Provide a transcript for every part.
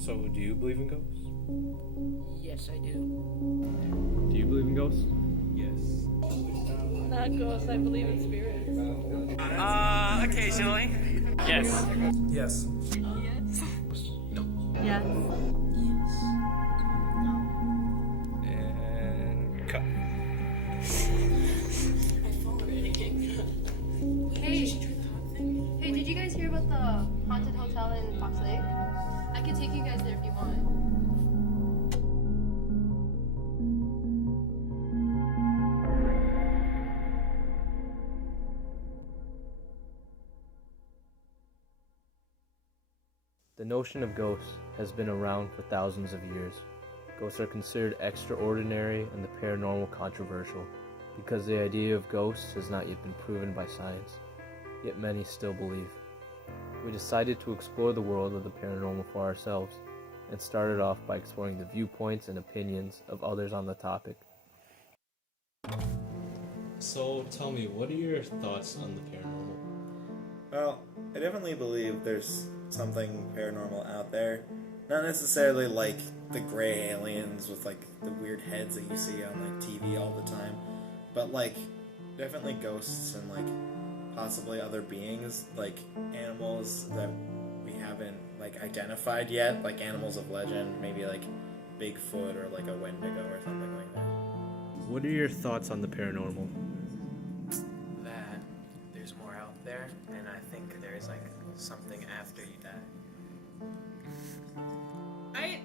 So, do you believe in ghosts? Yes, I do. Do you believe in ghosts? Yes. Not ghosts, I believe in spirits. Occasionally. Yes. Yes. Yes. No. Yes. And cut. Hey, did you guys hear about the haunted hotel in Fox Lake? I could take you guys there if you want. The notion of ghosts has been around for thousands of years. Ghosts are considered extraordinary and the paranormal controversial because the idea of ghosts has not yet been proven by science, yet many still believe. We decided to explore the world of the paranormal for ourselves and started off by exploring the viewpoints and opinions of others on the topic. So tell me, what are your thoughts on the paranormal? Well, I definitely believe there's something paranormal out there. Not necessarily like the gray aliens with like the weird heads that you see on like TV all the time, but like definitely ghosts and like possibly other beings, like animals that we haven't like identified yet, like animals of legend, maybe like Bigfoot or like a Wendigo or something like that. What are your thoughts on the paranormal? That there's more out there, and I think there's like something after you die. I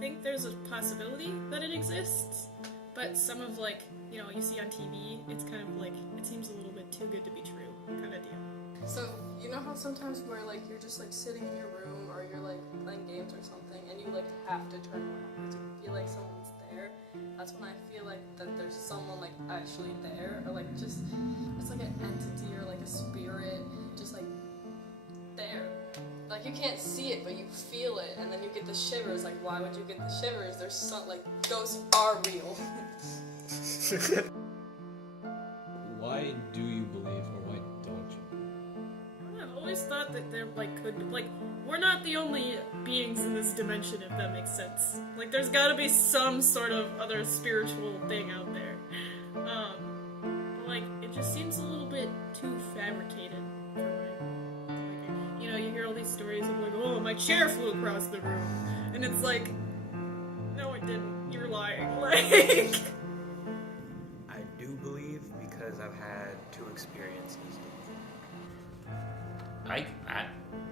think there's a possibility that it exists, but some of like, you know, you see on TV, it's kind of like, it seems a little bit too good to be true kind of deal. So, you know how sometimes where like you're just like sitting in your room or you're like playing games or something and you like have to turn around because you feel like someone's there? That's when I feel like that there's someone like actually there, or like just, it's like an entity or like a spirit just like there. Like you can't see it, but you feel it, and then you get the shivers. Like, why would you get the shivers? There's some, like, ghosts are real. Why do you believe, or why don't you? I've always thought that there like could be, like, we're not the only beings in this dimension, if that makes sense. Like, there's gotta be some sort of other spiritual thing out there. Like, it just seems a little bit too fabricated for me. Like, you know, you hear all these stories of like, oh, my chair flew across the room, and it's like, no, it didn't. You're lying. Like, I do believe because I've had two experiences.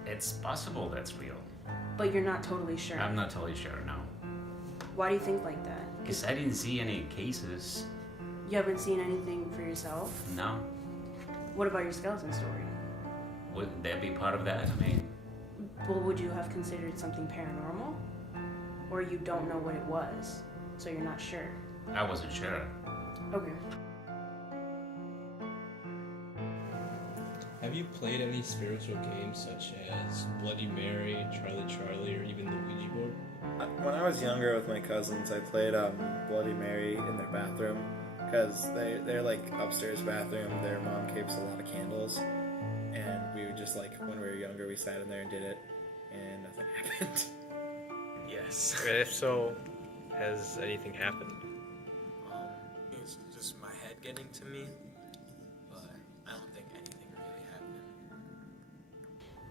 It's possible that's real. But you're not totally sure. I'm not totally sure, no. Why do you think like that? Because I didn't see any cases. You haven't seen anything for yourself? No. What about your skeleton story? Would that be part of that? I mean, Well, would you have considered something paranormal? Or you don't know what it was, so you're not sure? I wasn't sure. Okay. Have you played any spiritual games such as Bloody Mary, Charlie, or even the Ouija board? When I was younger with my cousins, I played Bloody Mary in their bathroom because they're like upstairs bathroom. Their mom keeps a lot of candles, and we would just like when we were younger, we sat in there and did it, and nothing happened. Yes. If so, has anything happened? It's just my head getting to me, but I don't think anything really happened.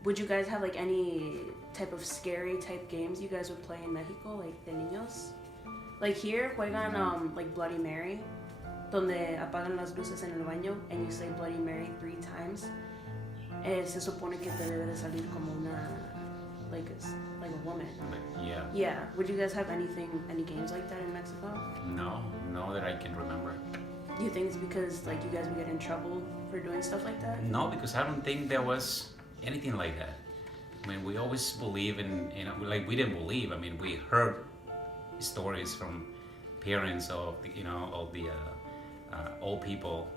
Would you guys have like any type of scary type games you guys would play in Mexico, like de niños? Like here, juegan like Bloody Mary, donde apagan las luces en el baño and you say Bloody Mary 3 times. Se supone que te debe de salir como una, like a woman. Yeah. Yeah. Would you guys have any games like that in Mexico? No that I can remember. Do you think it's because like you guys would get in trouble for doing stuff like that? No, because I don't think there was anything like that. I mean, we always believe in, you know, like we didn't believe. I mean, we heard stories from parents of, you know, of the old people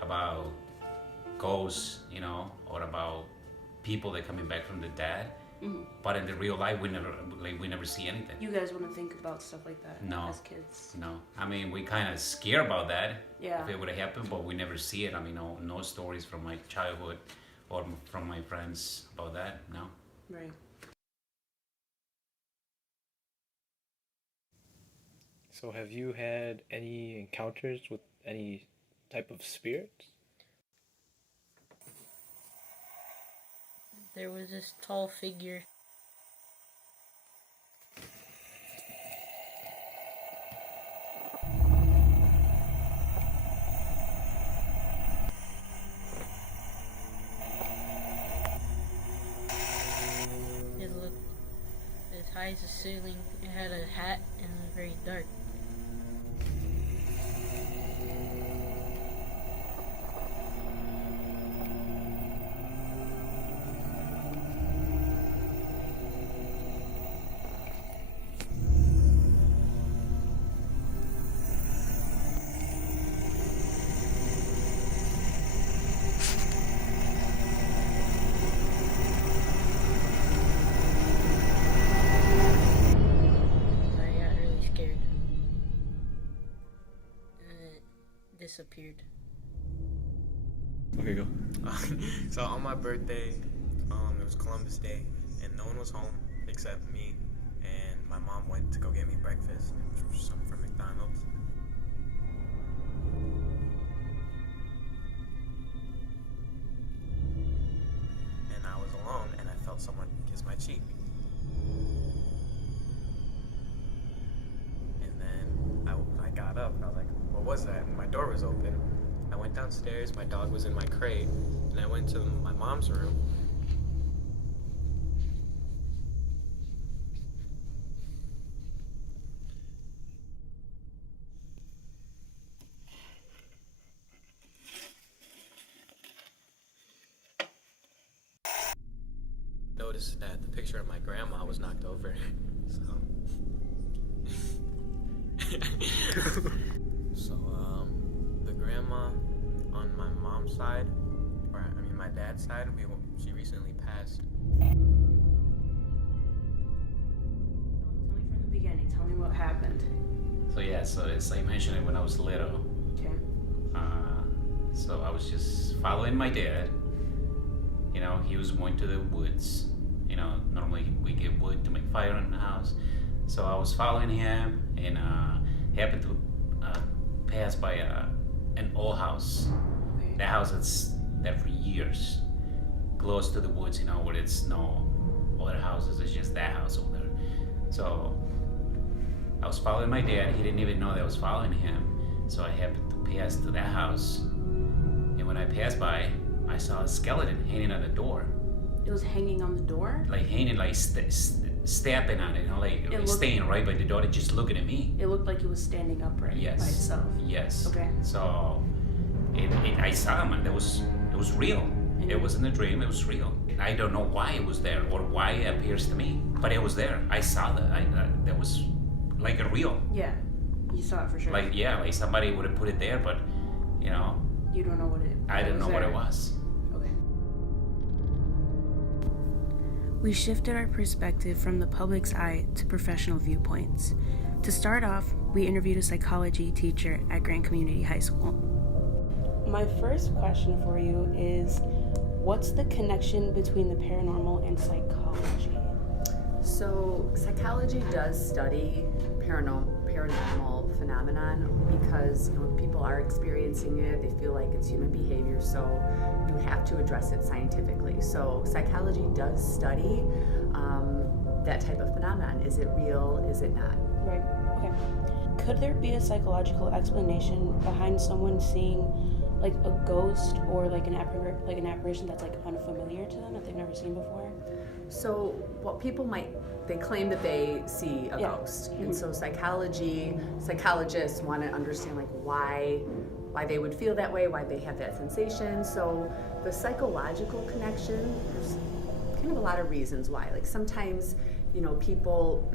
about ghosts, you know, or about people that coming back from the dead. Mm-hmm. But in the real life, we never see anything. You guys wouldn't think about stuff like that No. as kids? No, I mean, we kind of scared about that. Yeah. If it would have happened, but we never see it. I mean, no stories from my childhood or from my friends about that. No. Right. So, have you had any encounters with any type of spirits? There was this tall figure. It looked as high as the ceiling. It had a hat and it was very dark. I got really scared. And it disappeared. Okay, go. So on my birthday, it was Columbus Day, and no one was home except me, and my mom went to go get me breakfast, which was something from McDonald's. And I was alone, and I felt someone kiss my cheek. And then I got up, and I was like, what was that? And my door was open. I went downstairs, my dog was in my crate, and I went to my mom's room. Noticed that the picture of my grandma was knocked over. So, the grandma on my mom's side, my dad's side, she recently passed. Tell me from the beginning. Tell me what happened. So yeah, so as I mentioned it when I was little. Okay. So I was just following my dad. You know, he was going to the woods. You know, normally we get wood to make fire in the house. So I was following him, and happened to pass by an old house. Okay. That house that's there for years, close to the woods. You know, where it's no other houses. It's just that house over there. So I was following my dad. He didn't even know that I was following him. So I happened to pass to that house, and when I passed by, I saw a skeleton hanging on the door. It was hanging on the door? Like hanging, like stepping on it, you know, like staying right by the door and just looking at me. It looked like it was standing upright Yes. by itself. Yes. Okay. So I saw him, and it was real. It wasn't a dream, it was real. I don't know why it was there or why it appears to me, but it was there. I saw that. That was like a real. Yeah. You saw it for sure. Like somebody would have put it there, but you know. You don't know what it. I didn't know what it was. Okay. We shifted our perspective from the public's eye to professional viewpoints. To start off, we interviewed a psychology teacher at Grant Community High School. My first question for you is, what's the connection between the paranormal and psychology? So psychology does study paranormal phenomenon because people are experiencing it. They feel like it's human behavior, so you have to address it scientifically. So psychology does study that type of phenomenon. Is it real? Is it not? Right. Okay. Could there be a psychological explanation behind someone seeing like a ghost or like an apparition that's like unfamiliar to them that they've never seen before? So what people they claim that they see a ghost. Mm-hmm. And so psychologists want to understand like why they would feel that way, why they have that sensation. So the psychological connection, there's kind of a lot of reasons why. Like sometimes, people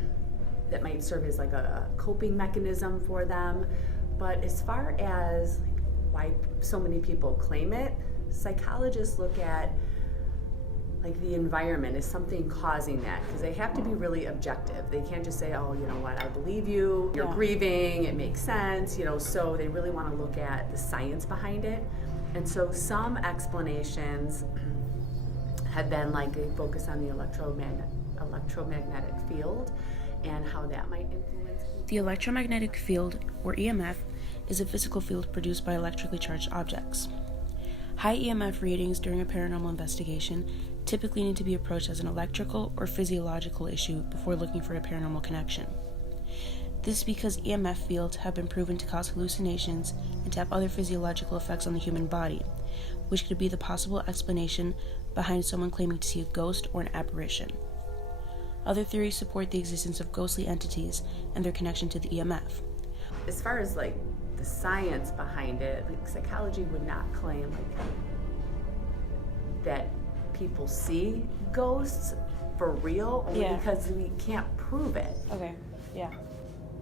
that might serve as like a coping mechanism for them. But as far as like why so many people claim it, psychologists look at like the environment is something causing that, because they have to be really objective. They can't just say, oh, you know what, I believe you, you're grieving, it makes sense, so they really want to look at the science behind it. And so some explanations have been like they focus on the electromagnetic field, and how that might influence people. The electromagnetic field, or EMF, is a physical field produced by electrically charged objects. High EMF readings during a paranormal investigation typically need to be approached as an electrical or physiological issue before looking for a paranormal connection. This is because EMF fields have been proven to cause hallucinations and to have other physiological effects on the human body, which could be the possible explanation behind someone claiming to see a ghost or an apparition. Other theories support the existence of ghostly entities and their connection to the EMF. As far as like the science behind it, like psychology would not claim like that people see ghosts for real, only because we can't prove it. Okay, yeah.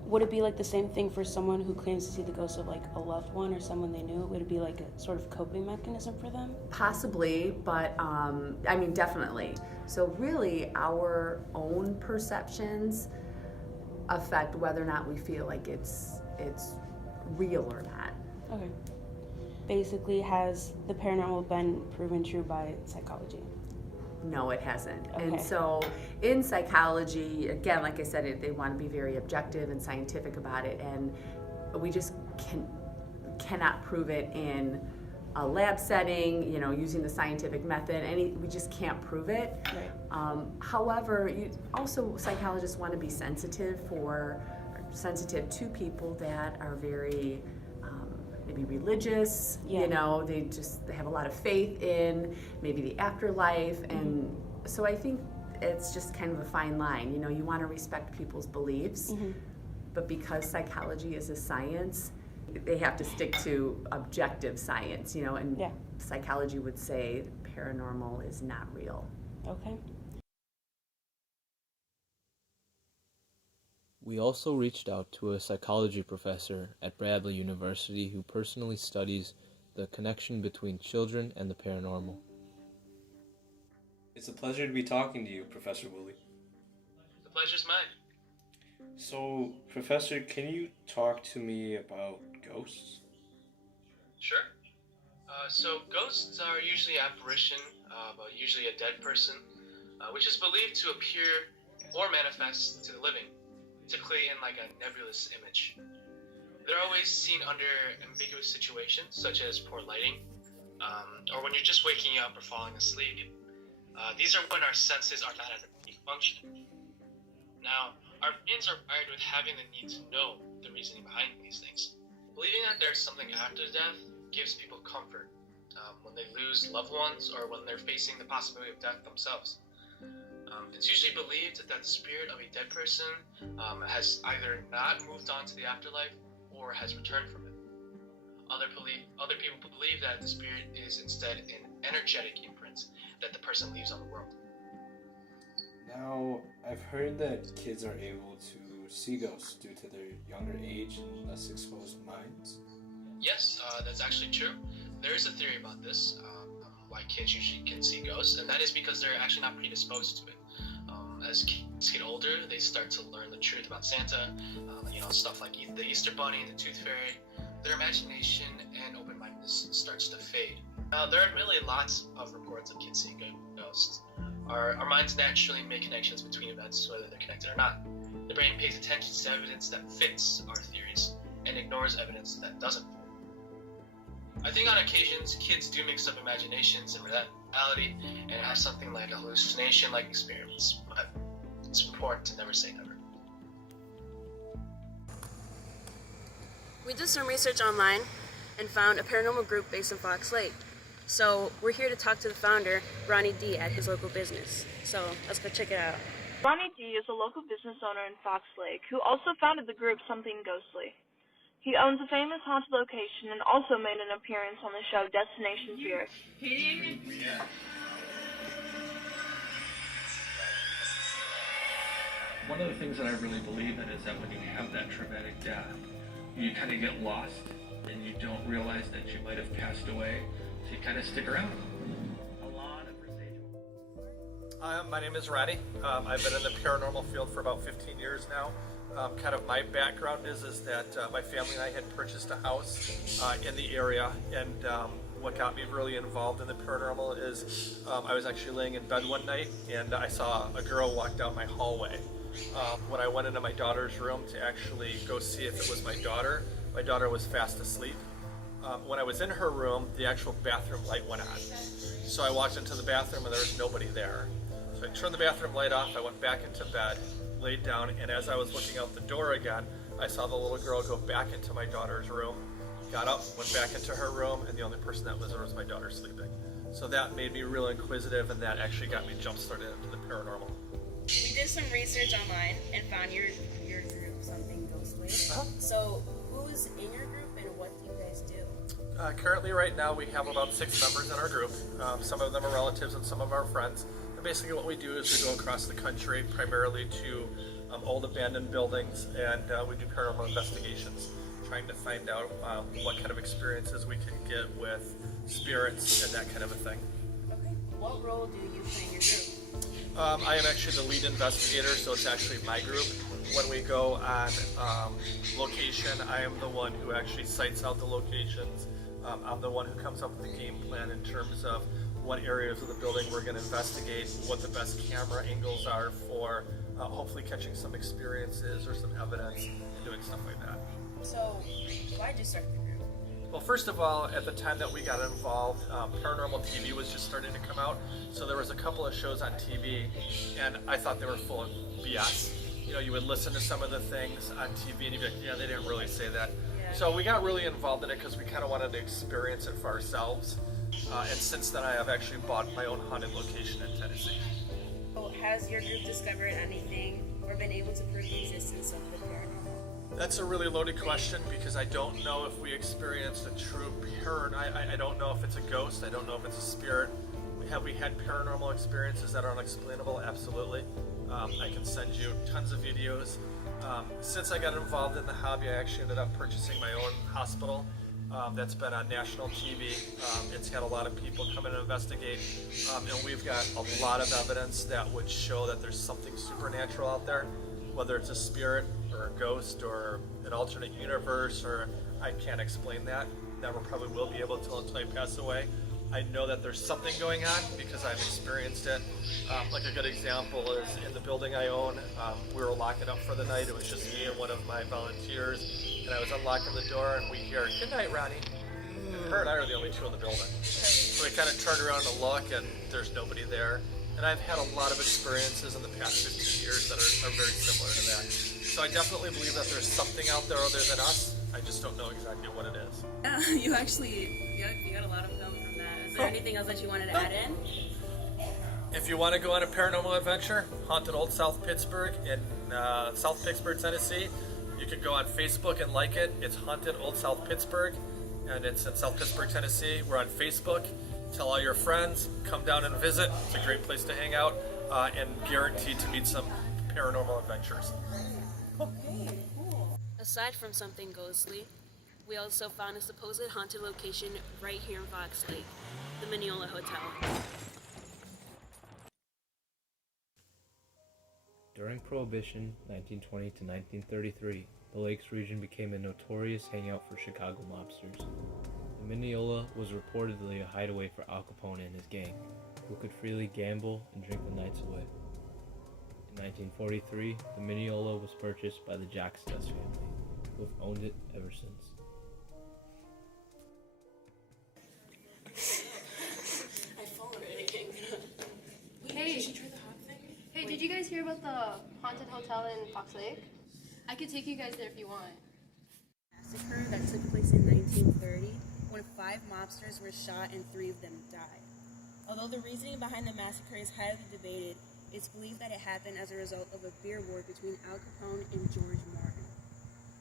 Would it be like the same thing for someone who claims to see the ghost of like a loved one or someone they knew? Would it be like a sort of coping mechanism for them? Possibly, but I mean, definitely. So really, our own perceptions affect whether or not we feel like it's real or not. Okay. Basically, has the paranormal been proven true by psychology? No, it hasn't. Okay. And so in psychology, again, like I said, they want to be very objective and scientific about it, and we just cannot prove it in a lab setting, you know, using the scientific method. We just can't prove it. Right. However, also psychologists want to be sensitive to people that are very maybe religious, you know, they have a lot of faith in maybe the afterlife, and so I think it's just kind of a fine line. You know, you want to respect people's beliefs, but because psychology is a science, they have to stick to objective science, you know, and psychology would say paranormal is not real. Okay. We also reached out to a psychology professor at Bradley University who personally studies the connection between children and the paranormal. It's a pleasure to be talking to you, Professor Woolley. The pleasure's mine. So, Professor, can you talk to me about ghosts? Sure. So ghosts are usually apparition of usually a dead person, which is believed to appear or manifest to the living, typically in like a nebulous image. They're always seen under ambiguous situations, such as poor lighting, or when you're just waking up or falling asleep. These are when our senses are not at their peak function. Now, our brains are wired with having the need to know the reasoning behind these things. Believing that there's something after death gives people comfort when they lose loved ones or when they're facing the possibility of death themselves. It's usually believed that the spirit of a dead person has either not moved on to the afterlife or has returned from it. Other people believe that the spirit is instead an energetic imprint that the person leaves on the world. Now, I've heard that kids are able to see ghosts due to their younger age and less exposed minds. Yes, that's actually true. There is a theory about this, why kids usually can see ghosts, and that is because they're actually not predisposed to it. As kids get older, they start to learn the truth about Santa, stuff like the Easter Bunny and the Tooth Fairy. Their imagination and open-mindedness starts to fade. Now, there are really lots of reports of kids seeing ghosts. Our minds naturally make connections between events, whether they're connected or not. The brain pays attention to evidence that fits our theories and ignores evidence that doesn't. I think on occasions, kids do mix up imaginations and reality and have something like a hallucination-like experience, but it's important to never say never. We did some research online and found a paranormal group based in Fox Lake. So we're here to talk to the founder, Ronnie D, at his local business. So let's go check it out. Ronnie D is a local business owner in Fox Lake who also founded the group Something Ghostly. He owns a famous haunted location and also made an appearance on the show Destination Fear. One of the things that I really believe in is that when you have that traumatic death, you kind of get lost and you don't realize that you might have passed away, so you kind of stick around. My name is Ronnie. I've been in the paranormal field for about 15 years now. Kind of my background is that my family and I had purchased a house in the area, and what got me really involved in the paranormal is I was actually laying in bed one night and I saw a girl walk down my hallway. when I went into my daughter's room to actually go see if it was my daughter was fast asleep. When I was in her room, the actual bathroom light went on. So I walked into the bathroom and there was nobody there. So I turned the bathroom light off, I went back into bed, laid down, and as I was looking out the door again, I saw the little girl go back into my daughter's room, got up, went back into her room, and the only person that was there was my daughter sleeping. So that made me real inquisitive, and that actually got me jump-started into the paranormal. We did some research online and found your group, Something Ghostly. So who's in your group and what do you guys do? Currently, right now, we have about 6 members in our group. Some of them are relatives and some of our friends. And basically what we do is we go across the country, primarily to old abandoned buildings, and we do paranormal investigations, trying to find out what kind of experiences we can get with spirits and that kind of a thing. Okay. What role do you play in your group? I am actually the lead investigator, so it's actually my group. When we go on location, I am the one who actually sites out the locations. I'm the one who comes up with the game plan in terms of what areas of the building we're going to investigate, what the best camera angles are for hopefully catching some experiences or some evidence and doing stuff like that. So, why did you start the group? Well, first of all, at the time that we got involved, paranormal TV was just starting to come out, so there was a couple of shows on TV, and I thought they were full of BS. You know, you would listen to some of the things on TV and you'd be like, yeah, they didn't really say that. Yeah. So we got really involved in it because we kind of wanted to experience it for ourselves. And since then I have actually bought my own haunted location in Tennessee. So has your group discovered anything or been able to prove the existence of the paranormal? That's a really loaded question because I don't know if we experienced a true I don't know if it's a ghost, I don't know if it's a spirit. Have we had paranormal experiences that are unexplainable? Absolutely. I can send you tons of videos. Since I got involved in the hobby, I actually ended up purchasing my own hospital that's been on national TV. It's had a lot of people come in and investigate, and we've got a lot of evidence that would show that there's something supernatural out there, whether it's a spirit or a ghost or an alternate universe, or I can't explain that. Never probably will be able to until I pass away. I know that there's something going on because I've experienced it. Like a good example is in the building I own, we were locking up for the night. It was just me and one of my volunteers, and I was unlocking the door and we hear, "Good night, Ronnie." And her and I are the only two in the building. So we kind of turned around to look and there's nobody there. And I've had a lot of experiences in the past 15 years that are very similar to that. So I definitely believe that there's something out there other than us. I just don't know exactly what it is. You got a lot of film from that. Is there anything else that you wanted to add in? If you want to go on a paranormal adventure, Haunted Old South Pittsburgh in South Pittsburgh, Tennessee, you can go on Facebook and like it. It's Haunted Old South Pittsburgh, and it's in South Pittsburgh, Tennessee. We're on Facebook. Tell all your friends, come down and visit. It's a great place to hang out and guaranteed to meet some paranormal adventures. Okay, cool. Aside from Something Ghostly, we also found a supposed haunted location right here in Fox Lake, the Mineola Hotel. During Prohibition, 1920 to 1933, the Lakes region became a notorious hangout for Chicago mobsters. The Mineola was reportedly a hideaway for Al Capone and his gang, who could freely gamble and drink the nights away. In 1943, the Mineola was purchased by the Jackson family, who have owned it ever since. Hey, did you guys hear about the haunted hotel in Fox Lake? I could take you guys there if you want. Massacre that took place in 1930 when 5 mobsters were shot and 3 of them died. Although the reasoning behind the massacre is highly debated, it's believed that it happened as a result of a beer war between Al Capone and George Martin.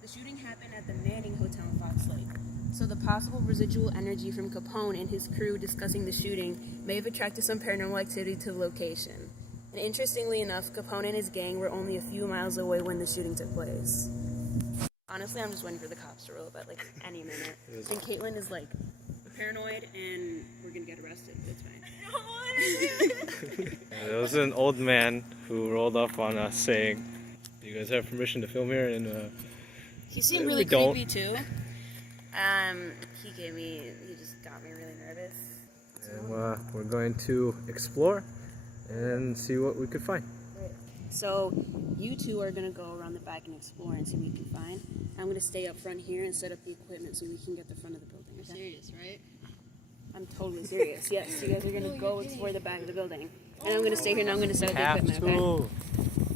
The shooting happened at the Manning Hotel in Fox Lake, so the possible residual energy from Capone and his crew discussing the shooting may have attracted some paranormal activity to the location. And interestingly enough, Capone and his gang were only a few miles away when the shooting took place. Honestly, I'm just waiting for the cops to roll up at like any minute. And Caitlin is like paranoid and we're gonna get arrested, but it's fine. There was an old man who rolled up on us saying, "Do you guys have permission to film here?" And he seemed really creepy too. He just got me really nervous. And we're going to explore and see what we could find. Right. So you two are gonna go around the back and explore and see what we can find. I'm gonna stay up front here and set up the equipment so we can get the front of the building. You're serious, right? I'm totally serious. Yes, you guys are gonna go explore the back of the building, and I'm gonna stay here and I'm gonna set up the equipment. Okay?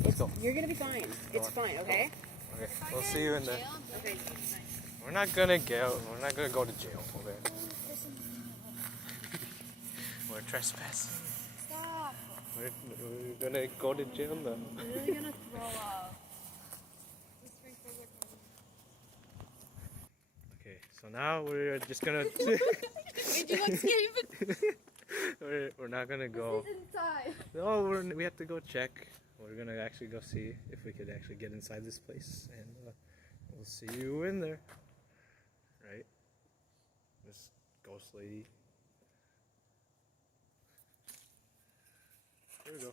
Let's go. You're gonna be fine. It's fine. Okay? Okay, we'll see you in the. Okay. We're not gonna go to jail. Okay. We're trespassing. Stop. We're gonna go to jail now. I'm really gonna throw up. Okay, so now we're just gonna. Did you escape? we're not gonna go. This is inside. No, we have to go check. We're gonna actually go see if we could actually get inside this place, and we'll see you in there. Right? This ghost lady. Here we go.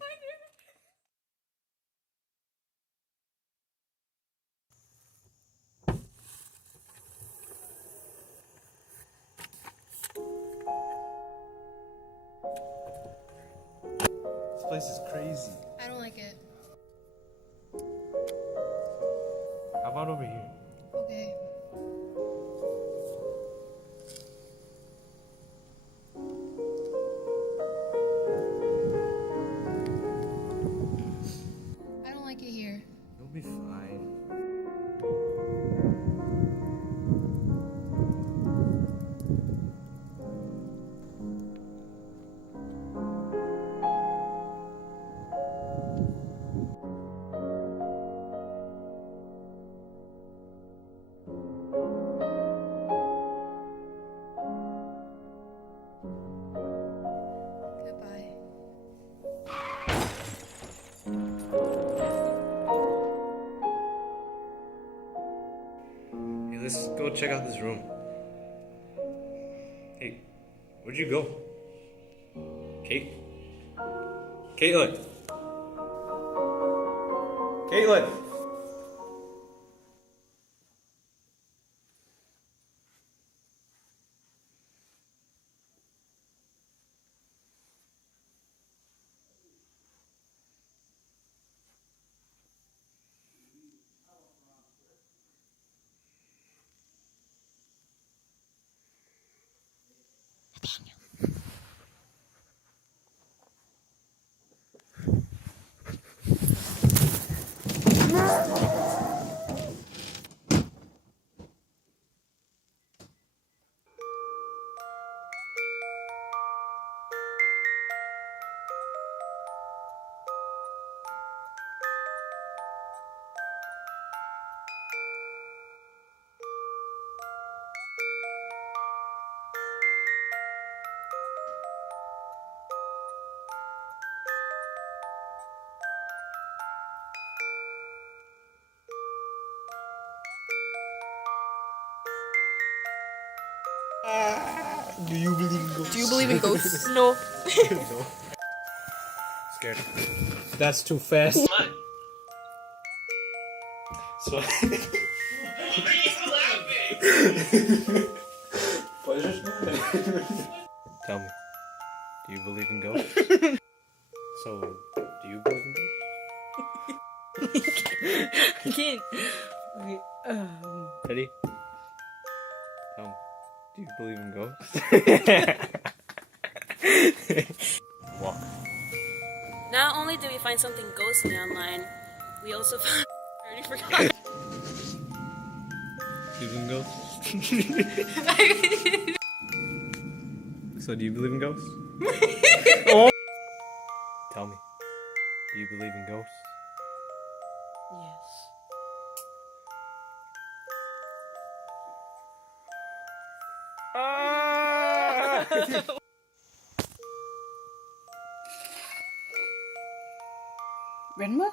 This place is crazy. I don't like it. How about over here? Okay. I don't like it here. You'll be fine. Goodbye. Hey, let's go check out this room. Hey, where'd you go? Kate? Caitlin! Caitlin! Do you believe in ghosts? Do you believe in ghosts? No. No. Scared. That's too fast. Smut. So Tell me, do you believe in ghosts? So, do you believe in ghosts? I can't. Okay, Ready? Tell me, do you believe in ghosts? Walk. Not only did we find something ghostly online, we also found. I already forgot. Do you believe in ghosts? So, do you believe in ghosts? Oh. Tell me, do you believe in ghosts? yes. Grandma?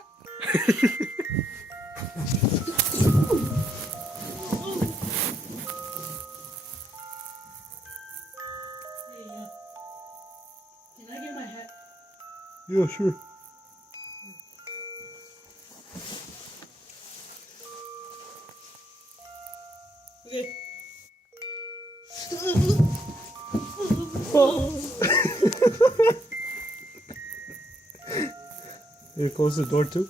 Can I get my hat? Yeah, sure. Okay. You close the door too?